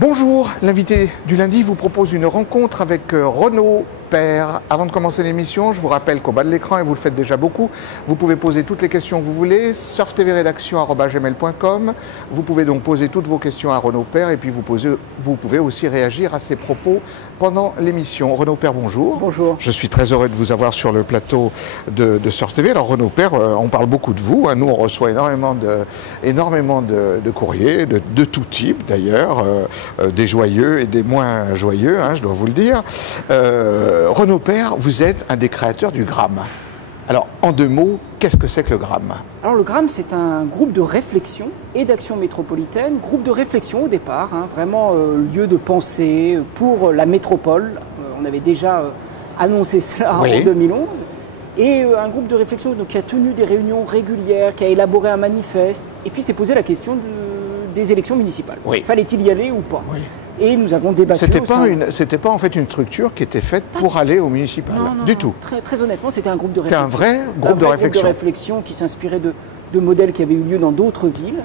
Bonjour, l'invité du lundi vous propose une rencontre avec Renaud Père. Avant de commencer l'émission, je vous rappelle qu'au bas de l'écran, et vous le faites déjà beaucoup, vous pouvez poser toutes les questions que vous voulez, surftvrédaction@gmail.com. Vous pouvez donc poser toutes vos questions à Renaud Père et puis vous pouvez aussi réagir à ses propos pendant l'émission. Renaud Père, bonjour. Bonjour. Je suis très heureux de vous avoir sur le plateau de Surf TV. Alors Renaud Père, on parle beaucoup de vous. Nous, on reçoit énormément de courriers, de tout type d'ailleurs, des joyeux et des moins joyeux, je dois vous le dire. Renaud Père, vous êtes un des créateurs du Gramme. Alors, en deux mots, qu'est-ce que c'est que le Gramme? Alors le Gramme, c'est un groupe de réflexion et d'action métropolitaine, groupe de réflexion au départ, vraiment lieu de pensée pour la métropole. On avait déjà annoncé cela en 2011. Et un groupe de réflexion qui a tenu des réunions régulières, qui a élaboré un manifeste, et puis s'est posé la question des élections municipales. Fallait-il y aller ou pas? Et nous avons débattu. C'était pas en fait une structure qui était faite pour aller au municipal, du tout. Très honnêtement, c'était un groupe de réflexion. C'était un vrai groupe de réflexion qui s'inspirait de modèles qui avaient eu lieu dans d'autres villes.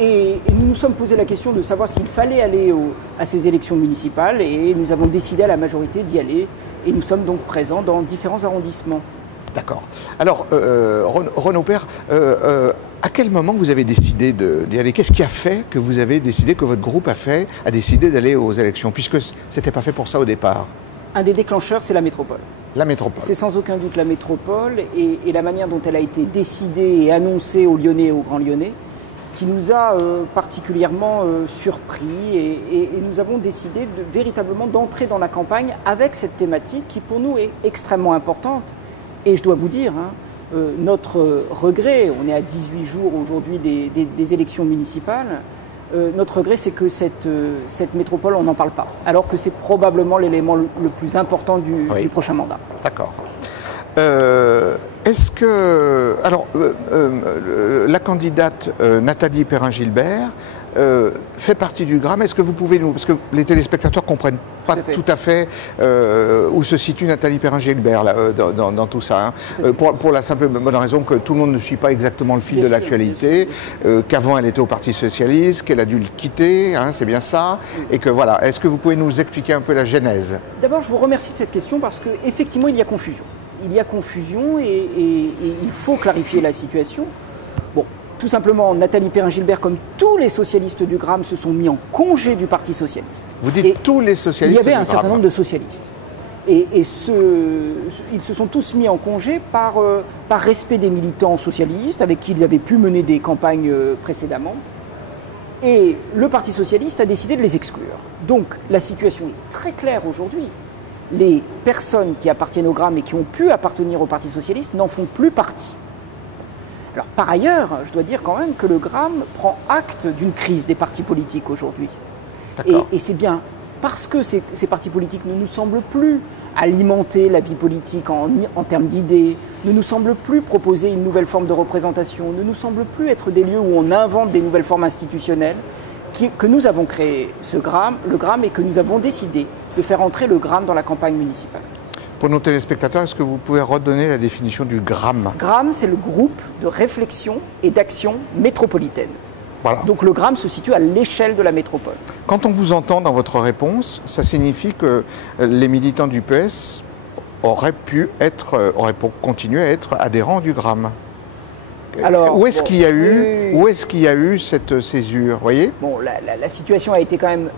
Et nous nous sommes posé la question de savoir s'il fallait aller à ces élections municipales, et nous avons décidé à la majorité d'y aller. Et nous sommes donc présents dans différents arrondissements. D'accord. Alors, Renaud Père, à quel moment vous avez décidé d'y aller? Qu'est-ce qui a fait que vous avez décidé, que votre groupe a décidé d'aller aux élections, puisque ce n'était pas fait pour ça au départ? Un des déclencheurs, c'est la métropole. La métropole. C'est sans aucun doute la métropole et la manière dont elle a été décidée et annoncée aux Lyonnais et aux Grands Lyonnais qui nous a particulièrement surpris et nous avons décidé véritablement d'entrer dans la campagne avec cette thématique qui pour nous est extrêmement importante. Et je dois vous dire, notre regret, on est à 18 jours aujourd'hui des élections municipales, notre regret c'est que cette métropole, on n'en parle pas, alors que c'est probablement l'élément le plus important du prochain mandat. D'accord. Est-ce que... Alors, la candidate Nathalie Perrin-Gilbert fait partie du Gramme. Est-ce que vous pouvez nous... Parce que les téléspectateurs ne comprennent pas tout à fait où se situe Nathalie Perrin-Gilbert dans tout ça. Pour la simple bonne raison que tout le monde ne suit pas exactement le fil de l'actualité, qu'avant elle était au Parti Socialiste, qu'elle a dû le quitter, c'est bien ça, et que voilà. Est-ce que vous pouvez nous expliquer un peu la genèse? D'abord, je vous remercie de cette question parce qu'effectivement, il y a confusion. Il y a confusion et il faut clarifier la situation. Bon, tout simplement, Nathalie Perrin-Gilbert, comme tous les socialistes du Gramme, se sont mis en congé du Parti Socialiste. Vous dites tous les socialistes du Gramme? Il y avait un certain nombre de socialistes. Et ils se sont tous mis en congé par respect des militants socialistes avec qui ils avaient pu mener des campagnes précédemment. Et le Parti Socialiste a décidé de les exclure. Donc la situation est très claire aujourd'hui. Les personnes qui appartiennent au Gramme et qui ont pu appartenir au Parti Socialiste n'en font plus partie. Alors par ailleurs, je dois dire quand même que le Gramme prend acte d'une crise des partis politiques aujourd'hui. Et c'est bien parce que ces partis politiques ne nous semblent plus alimenter la vie politique en termes d'idées, ne nous semblent plus proposer une nouvelle forme de représentation, ne nous semblent plus être des lieux où on invente des nouvelles formes institutionnelles, que nous avons créé le Gramme, et que nous avons décidé de faire entrer le Gramme dans la campagne municipale. Pour nos téléspectateurs, est-ce que vous pouvez redonner la définition du Gramme? Gramme, c'est le groupe de réflexion et d'action métropolitaine. Voilà. Donc le Gramme se situe à l'échelle de la métropole. Quand on vous entend dans votre réponse, ça signifie que les militants du PS auraient pu continuer à être adhérents du Gramme. Alors, où est-ce qu'il y a eu cette césure, voyez? Bon, la situation a été quand même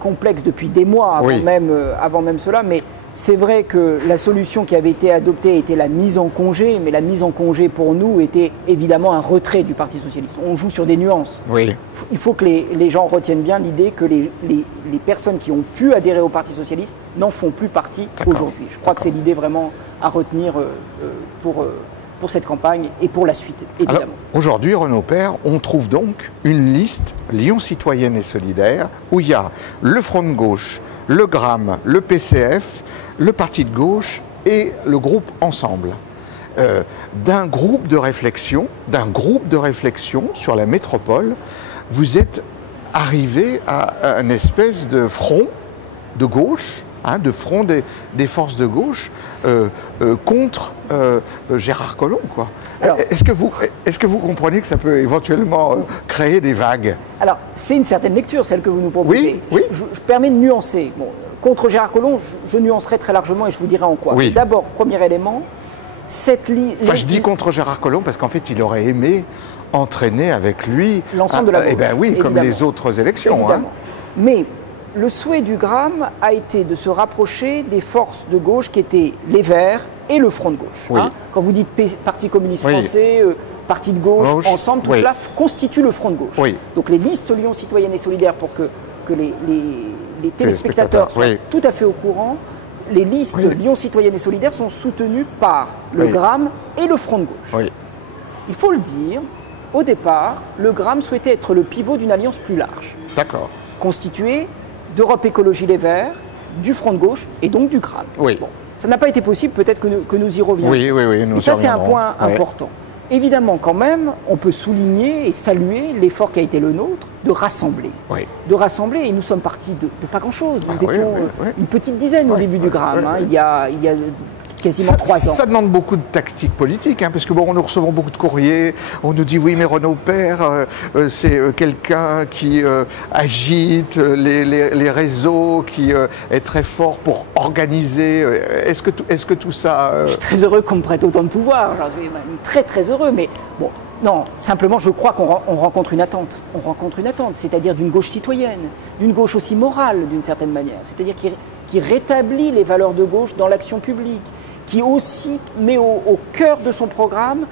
complexe depuis des mois avant même cela, mais c'est vrai que la solution qui avait été adoptée était la mise en congé, mais la mise en congé pour nous était évidemment un retrait du Parti Socialiste. On joue sur des nuances. Il faut que les gens retiennent bien l'idée que les personnes qui ont pu adhérer au Parti Socialiste n'en font plus partie aujourd'hui. Je crois que c'est l'idée vraiment à retenir pour cette campagne et pour la suite, évidemment. Aujourd'hui, Renaud Père, on trouve donc une liste Lyon Citoyenne et Solidaire où il y a le Front de Gauche, le Gramme, le PCF, le Parti de Gauche et le groupe Ensemble. D'un groupe de réflexion sur la métropole, vous êtes arrivé à une espèce de front de gauche hein, de front des forces de gauche contre Gérard Collomb, quoi. Est-ce que vous comprenez que ça peut éventuellement créer des vagues? Alors, c'est une certaine lecture, celle que vous nous proposez. Oui, oui. Je permets de nuancer. Bon, contre Gérard Collomb, je nuancerai très largement et je vous dirai en quoi. Oui. D'abord, premier élément, Enfin, je dis contre Gérard Collomb parce qu'en fait, il aurait aimé entraîner avec lui l'ensemble de la gauche. Eh bien oui, évidemment. comme les autres élections. Évidemment. Mais le souhait du Gramme a été de se rapprocher des forces de gauche qui étaient les Verts et le Front de gauche. Oui. Hein. Quand vous dites Parti communiste oui. français, Parti de gauche, ensemble, tout oui. cela constitue le Front de gauche. Oui. Donc les listes Lyon citoyenne et solidaire, pour que les téléspectateurs soient oui. tout à fait au courant, les listes oui. Lyon citoyenne et solidaire sont soutenues par le oui. Gramme et le Front de gauche. Oui. Il faut le dire, au départ, le Gramme souhaitait être le pivot d'une alliance plus large. D'accord. Constituée d'Europe Écologie Les Verts, du Front de gauche et donc du Gramme. Oui. Bon, ça n'a pas été possible, peut-être que nous y reviendrons. Oui, oui, oui. Et ça, c'est un point important. Évidemment, quand même, on peut souligner et saluer l'effort qui a été le nôtre de rassembler. Oui. De rassembler, et nous sommes partis de pas grand-chose. Nous étions une petite dizaine au début du Gramme, hein, il y a quasiment 3 ans. Ça demande beaucoup de tactique politique, hein, parce que bon, nous recevons beaucoup de courriers, on nous dit oui, mais Renaud Père, c'est quelqu'un qui agite les réseaux, qui est très fort pour organiser. Est-ce que tout ça... Je suis très heureux qu'on me prête autant de pouvoir, je suis même très très heureux, mais bon, non, simplement je crois qu'on rencontre une attente. On rencontre une attente, c'est-à-dire d'une gauche citoyenne, d'une gauche aussi morale d'une certaine manière, c'est-à-dire qui rétablit les valeurs de gauche dans l'action publique, qui aussi met au cœur de son programme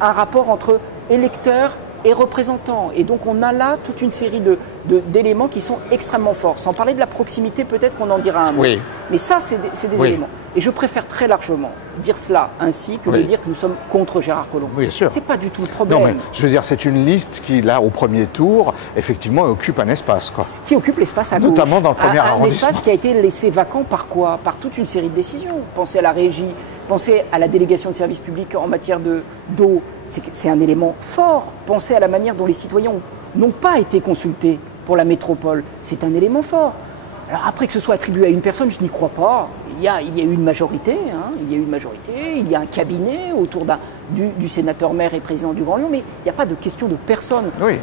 un rapport entre électeurs et représentants. Et donc on a là toute une série d'éléments qui sont extrêmement forts. Sans parler de la proximité, peut-être qu'on en dira un mot. Oui. Mais ça, c'est des oui. éléments. Et je préfère très largement dire cela ainsi que de dire que nous sommes contre Gérard Collomb. Bien sûr. C'est pas du tout le problème. Non, mais je veux dire, c'est une liste qui, là, au premier tour, effectivement, occupe un espace, quoi. Qui occupe l'espace à gauche. Notamment dans le premier arrondissement. Un espace qui a été laissé vacant par quoi? Par toute une série de décisions. Pensez à la régie, pensez à la délégation de services publics en matière d'eau. C'est un élément fort. Pensez à la manière dont les citoyens n'ont pas été consultés pour la métropole. C'est un élément fort. Alors après que ce soit attribué à une personne, je n'y crois pas. Il y a eu une majorité, hein, il y a eu une majorité, il y a un cabinet autour du sénateur maire et président du Grand Lyon, mais il n'y a pas de question de personne. Oui.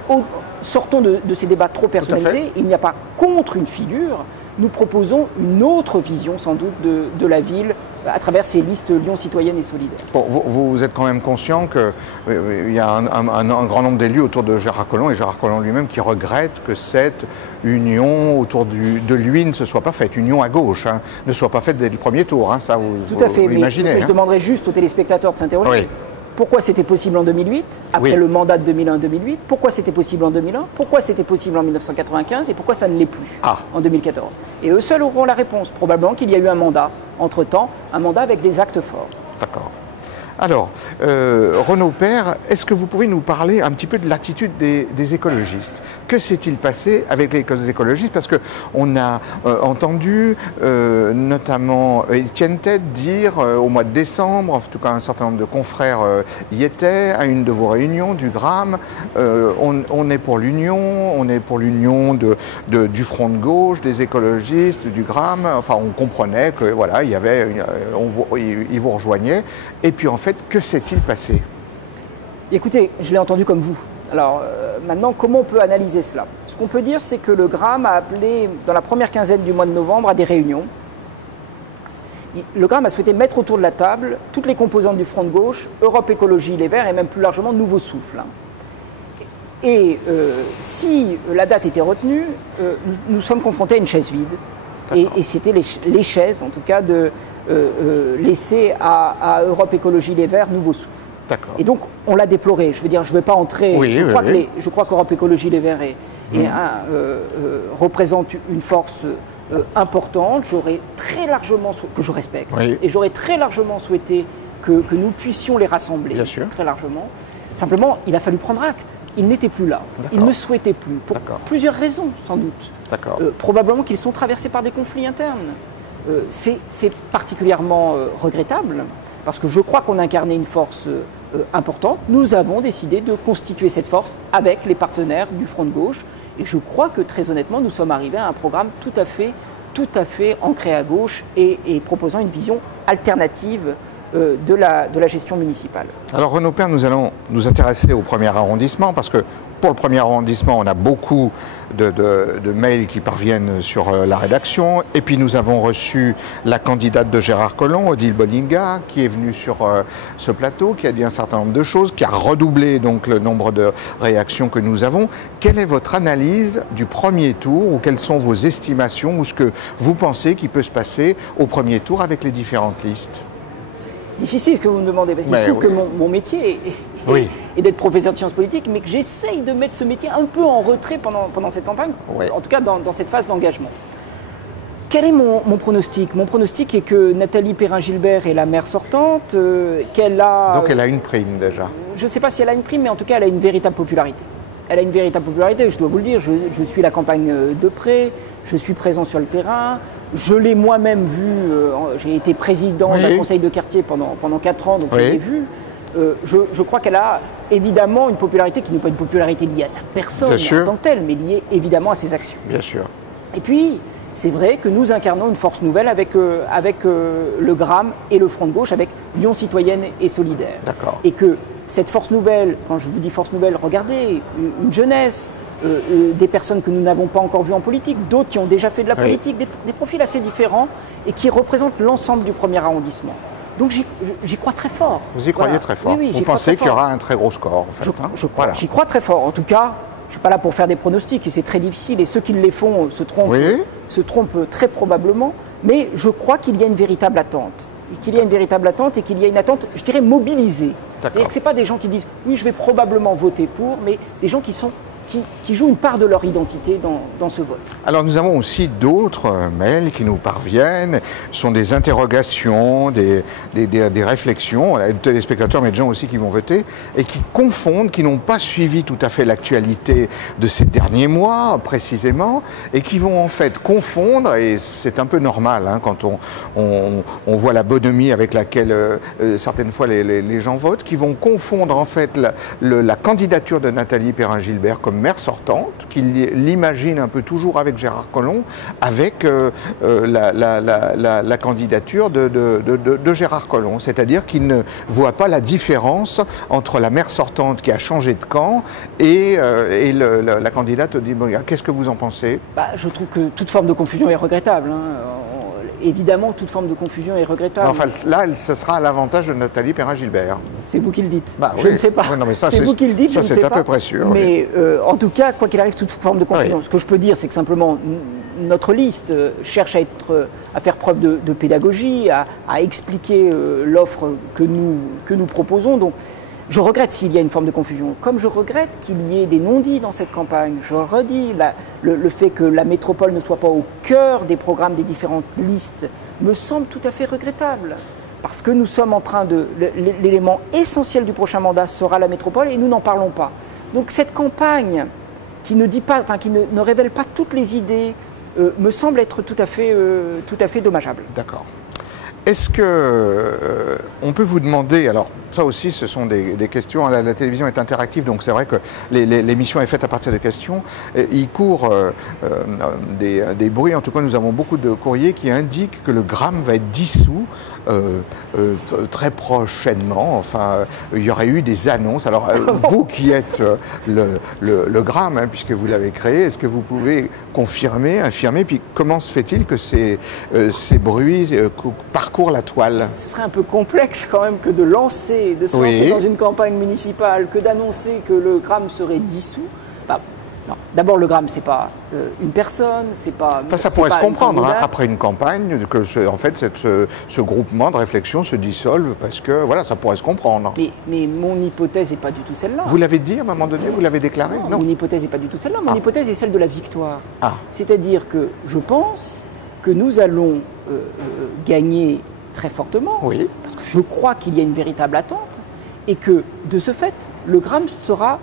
Sortons de ces débats trop personnalisés, il n'y a pas contre une figure, nous proposons une autre vision sans doute de la ville à travers ces listes Lyon citoyenne et solidaire. Bon, vous êtes quand même conscient qu'il y a un grand nombre d'élus autour de Gérard Collomb et Gérard Collomb lui-même qui regrette que cette union autour de lui ne se soit pas faite, union à gauche, hein, ne soit pas faite dès le premier tour, hein, ça Tout à fait, mais l'imaginez. Je demanderais juste aux téléspectateurs de s'interroger. Oui. Pourquoi c'était possible en 2008, après le mandat de 2001-2008? Pourquoi c'était possible en 2001? Pourquoi c'était possible en 1995? Et pourquoi ça ne l'est plus en 2014? Et eux seuls auront la réponse. Probablement qu'il y a eu un mandat, entre-temps, un mandat avec des actes forts. D'accord. Alors, Renaud Père, est-ce que vous pouvez nous parler un petit peu de l'attitude des écologistes? Que s'est-il passé avec les écologistes? Parce qu'on a entendu notamment Étienne Tête dire au mois de décembre, en tout cas un certain nombre de confrères y étaient, à une de vos réunions du Gramme, on est pour l'union, on est pour l'union du Front de gauche, des écologistes, du Gramme, enfin on comprenait que voilà, il y avait, ils vous rejoignaient, et puis en fait, que s'est-il passé? Écoutez, je l'ai entendu comme vous. Alors maintenant, comment on peut analyser cela? Ce qu'on peut dire, c'est que le Gramme a appelé, dans la première quinzaine du mois de novembre, à des réunions. Le Gramme a souhaité mettre autour de la table toutes les composantes du Front de gauche, Europe Écologie Les Verts et même plus largement Nouveau Souffle. Et si la date était retenue, nous sommes confrontés à une chaise vide. Et c'était les chaises, en tout cas, laissées à Europe Écologie Les Verts, Nouveau Souffle. Et donc, on l'a déploré. Je veux dire, je ne vais pas entrer... je crois qu'Europe Écologie Les Verts représente une force importante. J'aurais très largement... que je respecte. Et j'aurais très largement souhaité que nous puissions les rassembler. Bien sûr. Très largement. Simplement, il a fallu prendre acte. Il n'était plus là. Il ne souhaitait plus. Pour plusieurs raisons, sans doute. Probablement qu'ils sont traversés par des conflits internes. C'est particulièrement regrettable, parce que je crois qu'on incarnait une force importante. Nous avons décidé de constituer cette force avec les partenaires du Front de gauche. Et je crois que, très honnêtement, nous sommes arrivés à un programme tout à fait tout à fait ancrée à gauche et proposant une vision alternative de la gestion municipale. Alors Renaud Père, nous allons nous intéresser au premier arrondissement parce que pour le premier arrondissement, on a beaucoup de mails qui parviennent sur la rédaction. Et puis nous avons reçu la candidate de Gérard Collomb, Odile Bolinga, qui est venue sur ce plateau, qui a dit un certain nombre de choses, qui a redoublé donc le nombre de réactions que nous avons. Quelle est votre analyse du premier tour ou quelles sont vos estimations ou ce que vous pensez qui peut se passer au premier tour avec les différentes listes? C'est difficile ce que vous me demandez, parce qu'il se trouve que mon métier est d'être professeur de sciences politiques, mais que j'essaye de mettre ce métier un peu en retrait pendant cette campagne, en tout cas dans cette phase d'engagement. Quel est mon pronostic? Mon pronostic est que Nathalie Perrin-Gilbert est la maire sortante, qu'elle a... Donc elle a une prime déjà. Je ne sais pas si elle a une prime, mais en tout cas elle a une véritable popularité. Elle a une véritable popularité, je dois vous le dire, je suis la campagne de près, je suis présent sur le terrain, je l'ai moi-même vu, j'ai été président d'un conseil de quartier pendant 4 ans, donc je l'ai vu. Je crois qu'elle a évidemment une popularité qui n'est pas une popularité liée à sa personne en tant que telle, mais liée évidemment à ses actions. Bien sûr. Et puis, c'est vrai que nous incarnons une force nouvelle avec le GRAM et le Front de gauche, avec Lyon Citoyenne et Solidaire. D'accord. Et que cette force nouvelle, quand je vous dis force nouvelle, regardez, une jeunesse, des personnes que nous n'avons pas encore vues en politique, d'autres qui ont déjà fait de la politique, des profils assez différents et qui représentent l'ensemble du premier arrondissement. Donc j'y crois très fort. Vous y croyez très fort. Vous pensez qu'il y aura un très gros score en fait, J'y crois très fort. En tout cas, je ne suis pas là pour faire des pronostics et c'est très difficile et ceux qui les font se trompent très probablement. Mais je crois qu'il y a une véritable attente. Et qu'il y a une attente, je dirais, mobilisée. C'est-à-dire que ce n'est pas des gens qui disent « oui, je vais probablement voter pour », mais des gens qui jouent une part de leur identité dans ce vote. Alors nous avons aussi d'autres mails qui nous parviennent, ce sont des interrogations, des réflexions, les téléspectateurs mais des gens aussi qui vont voter et qui confondent, qui n'ont pas suivi tout à fait l'actualité de ces derniers mois précisément et qui vont en fait confondre, et c'est un peu normal hein, quand on voit la bonhomie avec laquelle certaines fois les gens votent, qui vont confondre en fait la candidature de Nathalie Perrin-Gilbert comme maire sortante, qu'il l'imagine un peu toujours avec Gérard Collomb, avec la candidature de Gérard Collomb. C'est-à-dire qu'il ne voit pas la différence entre la maire sortante qui a changé de camp et la candidate Odile Bolinga. Qu'est-ce que vous en pensez? Je trouve que toute forme de confusion est regrettable. Évidemment, toute forme de confusion est regrettable. Enfin, là, ce sera à l'avantage de Nathalie Perrin-Gilbert. C'est vous qui le dites. Je ne sais pas. Oui, non, mais ça, c'est vous qui le dites, je ne sais pas. Ça, c'est à peu près sûr. Mais en tout cas, quoi qu'il arrive, toute forme de confusion. Ce que je peux dire, c'est que simplement, notre liste cherche à faire preuve de pédagogie, à expliquer l'offre que nous proposons. Donc, je regrette s'il y a une forme de confusion, comme je regrette qu'il y ait des non-dits dans cette campagne. Je redis, le fait que la métropole ne soit pas au cœur des programmes des différentes listes me semble tout à fait regrettable. Parce que nous sommes en train l'élément essentiel du prochain mandat sera la métropole et nous n'en parlons pas. Donc cette campagne qui ne dit pas, qui ne révèle pas toutes les idées me semble être tout à fait dommageable. D'accord. Est-ce que on peut vous demander, alors ça aussi ce sont des questions, la télévision est interactive donc c'est vrai que l'émission est faite à partir de questions, il court des bruits, en tout cas nous avons beaucoup de courriers qui indiquent que le GRAM va être dissous très prochainement, enfin il y aurait eu des annonces, alors vous qui êtes le GRAM, hein, puisque vous l'avez créé, est-ce que vous pouvez confirmer, infirmer, puis comment se fait-il que ces bruits parcourent la toile? Ce serait un peu complexe quand même que de se lancer dans une campagne municipale, que d'annoncer que le GRAM serait dissous. Non. D'abord, le GRAM, c'est pas une personne, c'est pas. Enfin, ça pourrait se comprendre hein, après une campagne que en fait ce groupement de réflexion se dissolve parce que voilà, ça pourrait se comprendre. Mais mon hypothèse n'est pas du tout celle-là. Vous l'avez dit à un moment donné, vous l'avez déclaré? Non, mon hypothèse n'est pas du tout celle-là. Mon hypothèse est celle de la victoire. C'est-à-dire que je pense que nous allons gagner très fortement, parce que je crois qu'il y a une véritable attente et que de ce fait, le GRAM sera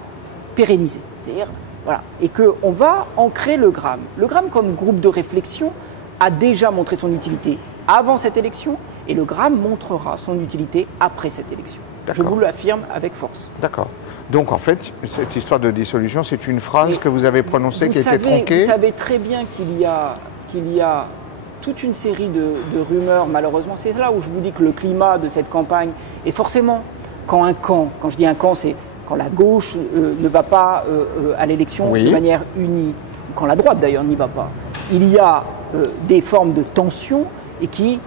pérennisé. C'est-à-dire. Voilà. Et qu'on va ancrer le GRAM. Le GRAM, comme groupe de réflexion, a déjà montré son utilité avant cette élection et le GRAM montrera son utilité après cette élection. Je vous l'affirme avec force. D'accord. Donc en fait, cette histoire de dissolution, c'est une phrase que vous avez prononcée qui a été tronquée. Vous savez très bien qu'il y a toute une série de rumeurs, malheureusement. C'est là où je vous dis que le climat de cette campagne est forcément, quand je dis un camp, c'est quand la gauche ne va pas à l'élection de manière unie, quand la droite d'ailleurs n'y va pas, il y a des formes de tension et qui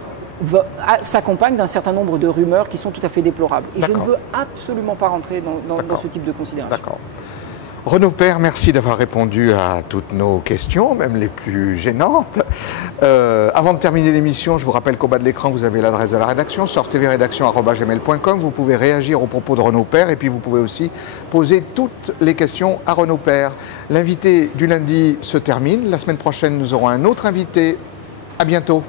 s'accompagnent d'un certain nombre de rumeurs qui sont tout à fait déplorables. Et je ne veux absolument pas rentrer dans ce type de considération. D'accord. Renaud Père, merci d'avoir répondu à toutes nos questions, même les plus gênantes. Avant de terminer l'émission, je vous rappelle qu'au bas de l'écran, vous avez l'adresse de la rédaction, surftvrédaction@gmail.com. Vous pouvez réagir aux propos de Renaud Père et puis vous pouvez aussi poser toutes les questions à Renaud Père. L'invité du lundi se termine. La semaine prochaine, nous aurons un autre invité. À bientôt.